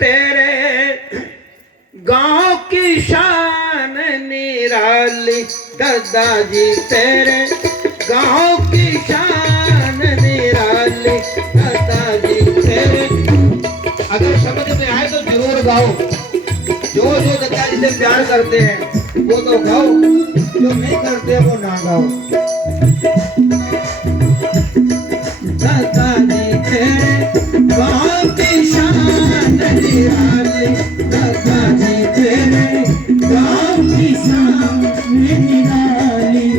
तेरे गांव की शान निराली, दादाजी तेरे गांव की शान निराली, दादाजी तेरे। अगर समझ में आए तो जरूर गाओ। जो जो दादाजी से प्यार करते हैं वो तो गाओ, जो नहीं करते वो ना गाओ। दादाजी तेरे गांव की शान निराली, दादाजी तेरे गांव की शान निराली।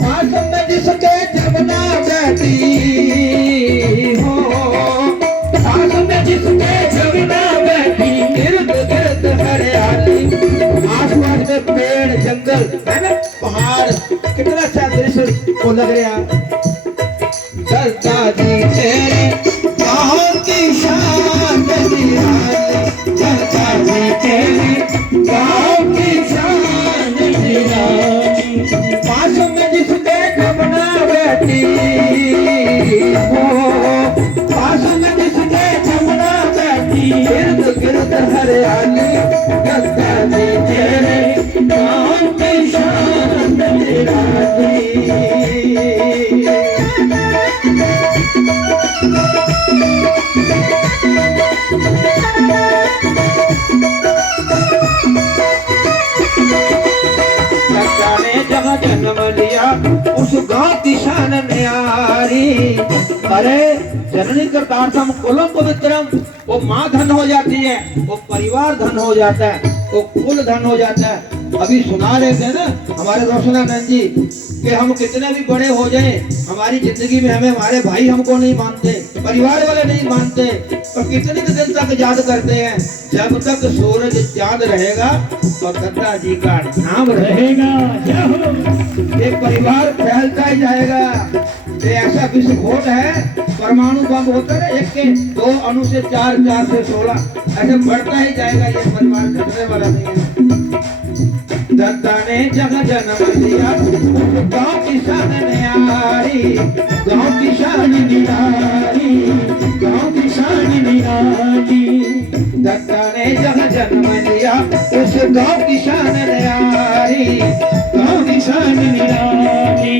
पास में जिसके जमुना बहती हो, पास में जिसके जमुना बहती, गिरद गिरद हरियाली, आसपास में पेड़ जंगल है ना, पहाड़, कितना अच्छा दृश्य को लग रहा। दादाजी तेरे गांव की शान निराली, दादाजी तेरे गांव की शान निराली। पास में जिसके जमुना बहती हो, पास में जिसके जमुना बहती, गिरद गिरद हरियाली, दादाजी तेरे गांव की शान निराली। जहाँ जन्म लिया उस गांव की शान न्यारी। अरे जननी करतार्थम कुलम पवित्रम, वो माँ धन हो जाती है, वो परिवार धन हो जाता है, वो कुल धन हो जाता है। अभी सुना रहे थे ना हमारे रोशनानंद जी कि हम कितने भी बड़े हो जाएं, हमारी जिंदगी में हमें हमारे भाई हमको नहीं मानते, परिवार वाले नहीं मानते, और कितने दिन तक याद करते हैं। जब तक सूरज चांद रहेगा तो दादाजी का नाम रहेगा। ये परिवार फैलता ही जाएगा। ये ऐसा विस्फोट है, परमाणु बम होता है एक के 2 अणु से 4, 4 से 16, ऐसे बढ़ता ही जाएगा। ये परिवार घटने वाला नहीं है। दादा ने जगह जन्म दिया गांव की शान न्यारी, गांव की शान निराली, गांव की शान निराली। दादा ने जगह जन्म दिया उस गांव की शान न्यारी, गांव की शान निराली।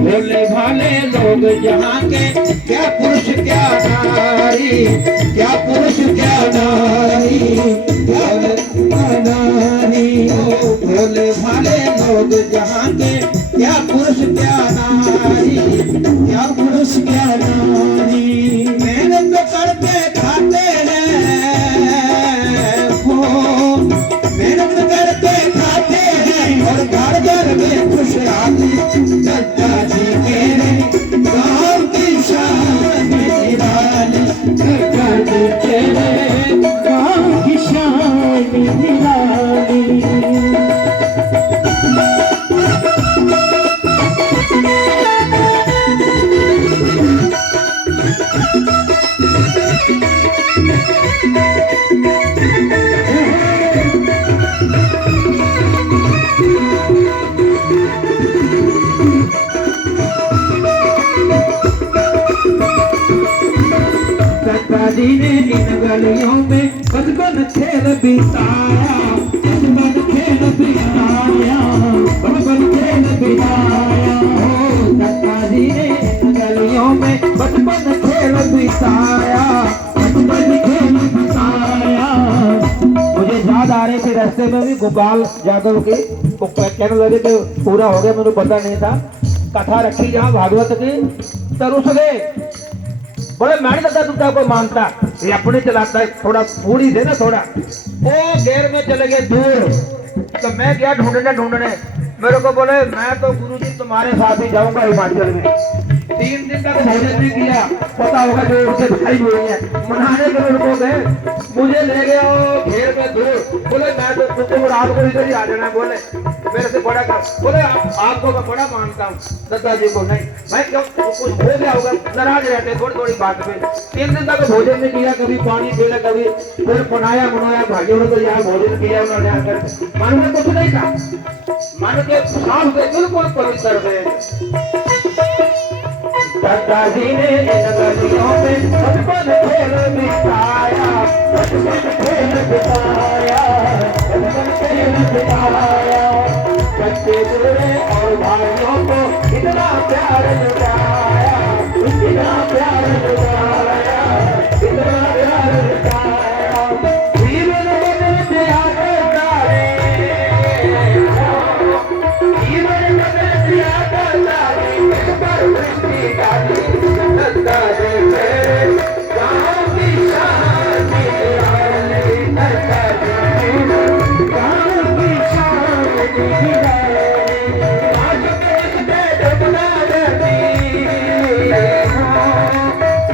भोले भाले लोग यहाँ के, क्या पुरुष क्या नारी, क्या पुरुष क्या नारी, क्या नारी। भोले भाले लोग जहाँ के, क्या पुरुष क्या नारी, क्या पुरुष क्या नारी। मेहनत करके खाते हैं हो, मेहनत करके खाते हैं, और घर घर में खुशहाली। दादाजी तेरे गांव की शान निराली, दादाजी तेरे गांव की शान निराली। दादाजी ने इन गलियों में बचपन खेल बिताया, बचपन खेल बिताया, बचपन खेल बिताया। दादाजी ने इन गलियों में बचपन खेल बिताया, बचपन खेल बिताया। मुझे याद आ रही थी रास्ते में भी गोपाल यादव के कहने लगे कि पूरा हो गया, मुझे पता नहीं था। कथा रखी जहाँ भागवत की, तरुष गए बड़े मैड दादा दूधा को मानता, ये अपने चलाता है, थोड़ा पूरी दे ना थोड़ा। वो घेर में चले गए दूर, तो मैं गया ढूंढने, मेरे को बोले मैं तो गुरुजी तुम्हारे साथ ही जाऊंगा हिमाचल में। 3 दिन तक भोजन भी किया, पता होगा जो उनसे भाई हुए हैं, मनाने के लिए उनको गए, मुझे ले गया वो घेर में दूर। बोले मैं तो तुमको रात को इधर ही आ जाना, बोले मेरे से बड़ा कर, बोले आपको मैं बड़ा मानता हूँ, दादाजी को नहीं। मैं क्यों, कुछ हो गया होगा, नाराज रहते थोड़ी बात पे। 3 दिन तक भोजन नहीं किया, कभी पानी पीना, कभी फिर बनाया भाग्यों ने तो यहाँ भोजन किया उन्होंने आकर। मन में कुछ नहीं था, मन के साफ बिल्कुल पवित्र थे। दादाजी ने इन गलियों में बचपन खेल बिताया, खेल बिताया, बचपन खेल बिताया, बच्चे बूढ़े और भाइयों को इतना प्यार लुटाया, इतना प्यार लुटाया, इतना प्यार लुटाया। जीवन बदलते आगे तारे, जीवन बदलते आगे तारे, इस पर दृष्टि डाली, सत्ता दे मेरे गाँव की शान निराली, सत्ता दे मेरे गाँव की शान निराली। आज देश पे डूबना रहती,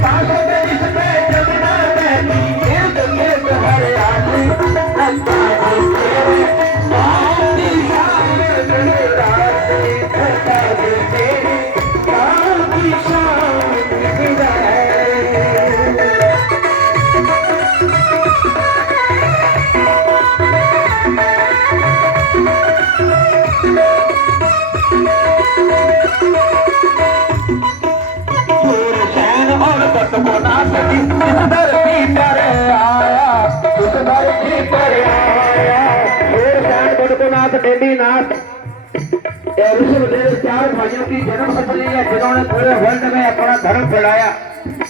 आज देश पे डूबना रहती, खेत खेत हरियाली, सत्ता दे मेरे गाँव की शान निराली, सत्ता दे मेरे गाँव की शान निराली। सूरसेन और बटमोना सभी इस धरती पर आया, उस धरती पर आया। सूरसेन बटमोनाथ डेलीनाथ और ऋषभदेव चार भाइयों की जन्म स्थली है जिन्होंने पूरे वर्ल्ड में अपना धर्म फैलाया।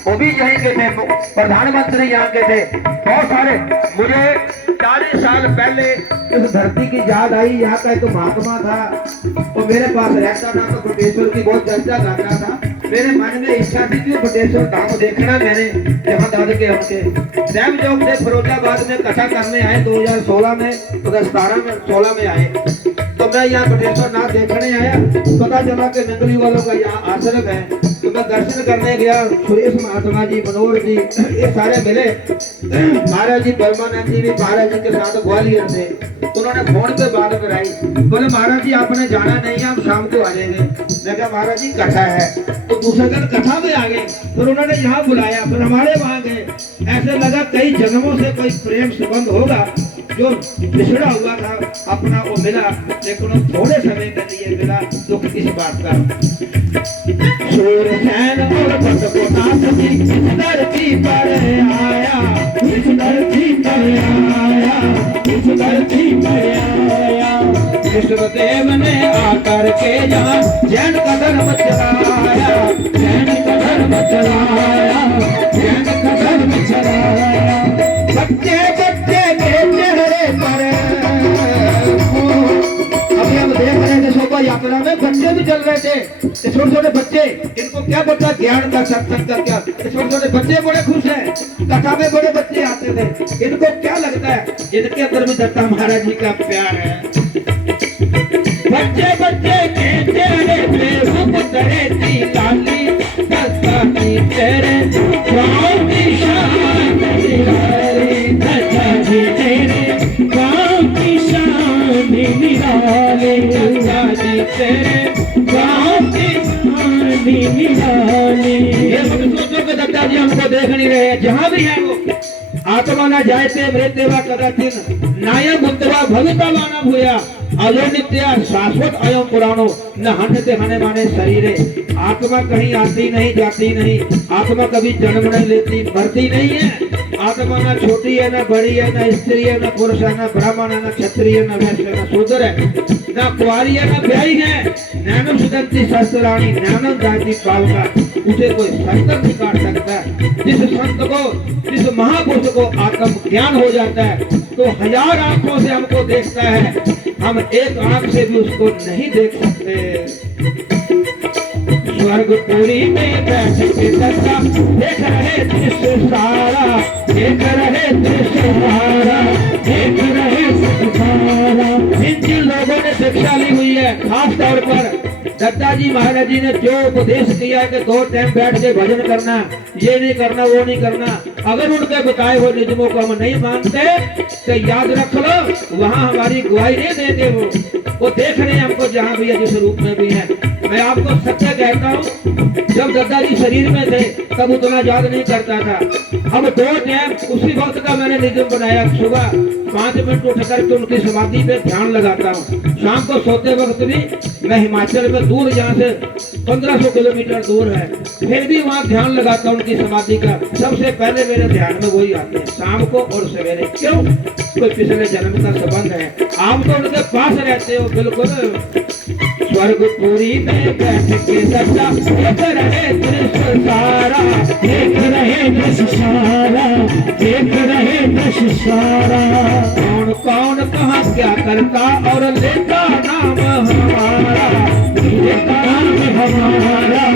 वो भी यहीं के थे, प्रधानमंत्री यहाँ के थे, बहुत सारे। मुझे 40 साल पहले इस धरती की याद आई। यहाँ का एक महात्मा था, वो मेरे पास रहता था, तो बटेश्वर की बहुत चर्चा करता था। मेरे मन में इच्छा थी कि बटेश्वर धाम देखना। मैंने जहाँ दाद के हमके सैम चौक से फिरोजाबाद में कथा करने आए 2016 में, 2017 में 16 में आए, तो मैं यहाँ बटेश्वर नाथ देखने आया। पता चला कि नंगली वालों का यहाँ आश्रम है, तो मैं दर्शन करने गया। सुरेश महात्मा जी, मनोहर जी, ये सारे मिले। महाराज जी परमानंद जी भी महाराज जी के साथ ग्वालियर थे। उन्होंने फोन पे बात कराई, बोले महाराज जी आपने जाना नहीं है, हम शाम को आ जाएंगे। मैं कहा महाराज जी कथा है, तो दूसरे दिन कथा में आ गए। फिर उन्होंने यहाँ बुलाया, फिर हमारे वहाँ गए। ऐसे लगा कई जन्मों से कोई प्रेम संबंध होगा, जो बिछड़ा हुआ था अपना वो मिला, लेकिन वो थोड़े समय के लिए मिला। दुख इस बात का। सूरसेन और बटमोनाथ जी इस धरती पर आया, इस धरती पर आया, इस धरती पर आया। ऋषभदेव ने आकर के यहाँ जैन का धर्म चलाया, जैन का धर्म चलाया, जैन का धर्म चलाया। बच्चे बच्चे के चेहरे पर, अभी हम देख रहे थे शोभा यात्रा में बच्चे भी चल रहे थे, छोटे छोटे बच्चे। इनको क्या पता ज्ञान का, सत्संग का क्या। छोटे छोटे बच्चे बड़े खुश हैं, कथा में बड़े बच्चे आते थे। इनको क्या लगता है, इनके अंदर भी दत्ता महाराज जी का प्यार है। बच्चे बच्चे के चेहरे पे उतरती लाली, दत्ता की तेरे गाँव की शान निराली, दत्ता की तेरे गाँव की शान निराली, दत्ता की तेरे गाँव की शान निराली। ये मत सोचो कि दत्ता जी हमको देख नहीं रहे हैं, जहाँ भी है वो। आत्मा न जायते मृत्यवा कदाचिन, नायम भूतवा भविता वाना भूया, अजो नित्या शाश्वत अयम पुराणो, न हन्यते हने माने शरीरे। आत्मा कहीं आती नहीं जाती नहीं, आत्मा कभी जन्म नहीं लेती, मरती नहीं है। आत्मा न छोटी है, न बड़ी है, न स्त्री है, न पुरुष है, न ब्राह्मण है, न क्षत्रिय है, न वैश्य है, न शूद्र है, न कुंवारी है, न ब्याही है। नैनम सुदंती शस्त्राणी, नैनम जाति पालका, उसे कोई शस्त्र नहीं काट सकता। जिस संत को, जिस महापुरुष को आत्म ज्ञान हो जाता है, तो 1000 आंखों से हमको देखता है, हम एक आंख से भी उसको नहीं देख सकते। स्वर्गपुरी में बैठ के दत्ता देख रहे दृश्य सारा, देख रहे दृश्य सारा, देख रहे सारा। जिन लोगों ने शिक्षा ली हुई है, खास तौर पर दत्ता जी महाराज जी ने जो उपदेश किया है कि 2 टाइम बैठ के भजन करना, ये नहीं करना, वो नहीं करना, अगर उनके बताए हुए नियमों को हम नहीं मानते तो याद रख लो, वहाँ हमारी गवाही नहीं देंगे। वो देख रहे हैं हमको जहाँ भी है, जिस रूप में भी है। मैं आपको सत्य कहता हूँ, जब दादाजी शरीर में थे तब उतना याद नहीं करता था। अब 2 टाइम उसी वक्त का मैंने नियम बनाया, सुबह 5 मिनट उठ करके उनकी समाधि पे ध्यान लगाता हूँ। शाम को सोते वक्त भी मैं हिमाचल में दूर, जहाँ से 1500 किलोमीटर दूर है, फिर भी वहाँ ध्यान लगाता हूँ उनकी समाधि का। सबसे पहले मेरे ध्यान में वही आते हैं, शाम को और सवेरे। क्यों? कोई पिछले जन्म का संबंध है। आप तो उनके पास रहते हो बिल्कुल। स्वर्गपुरी में बैठ के सच्चा देख रहे दृश्य सारा, देख रहे दृश्य सारा, देख रहे दृश्य सारा। कौन कौन कहाँ क्या करता और लेता नाम हमारा, लेता नाम हमारा,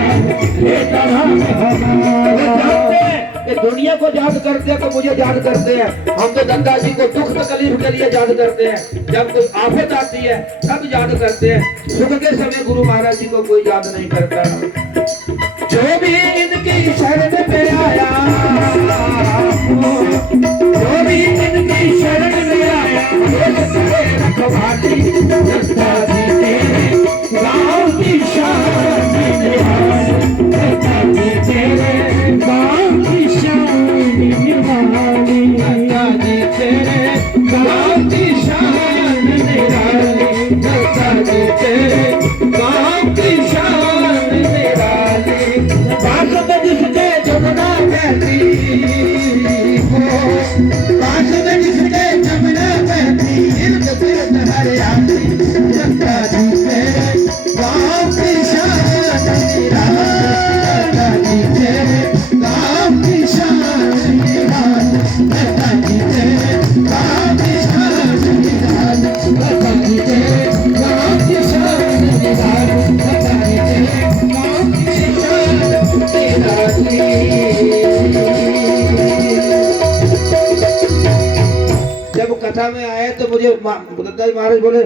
लेता नाम हमारा। ये दुनिया को याद करते हैं तो मुझे याद करते हैं। हम तो दादाजी को दुख तकलीफ के लिए याद करते हैं, जब कोई आफत आती है तब याद करते हैं। सुख के समय गुरु महाराज जी को कोई याद नहीं करता। जो भी इनकी शरण में आया, जो भी इनकी शरण में आया, रखवाली दादाजी तेरे गाँव की शान निभानी, दादाजी तेरे गाँव की शान निभानी, दादाजी तेरे गाँव की शान निभानी, दादाजी तेरे गाँव की शान निभानी। पास में जिसके जमुना बहती हो, पास में जिसके जमुना बहती, इर्द गिर्द हरियाली, दादाजी तेरे गाँव की शान निभानी, दादाजी तेरे गाँव की शान निभानी, दादाजी तेरे गाँव की शान निभानी, दादाजी तेरे गाँव की शान निभानी, दादाजी तेरे गाँव की शान निभानी। जब कथा में आए तो मुझे दादाजी महाराज बोले,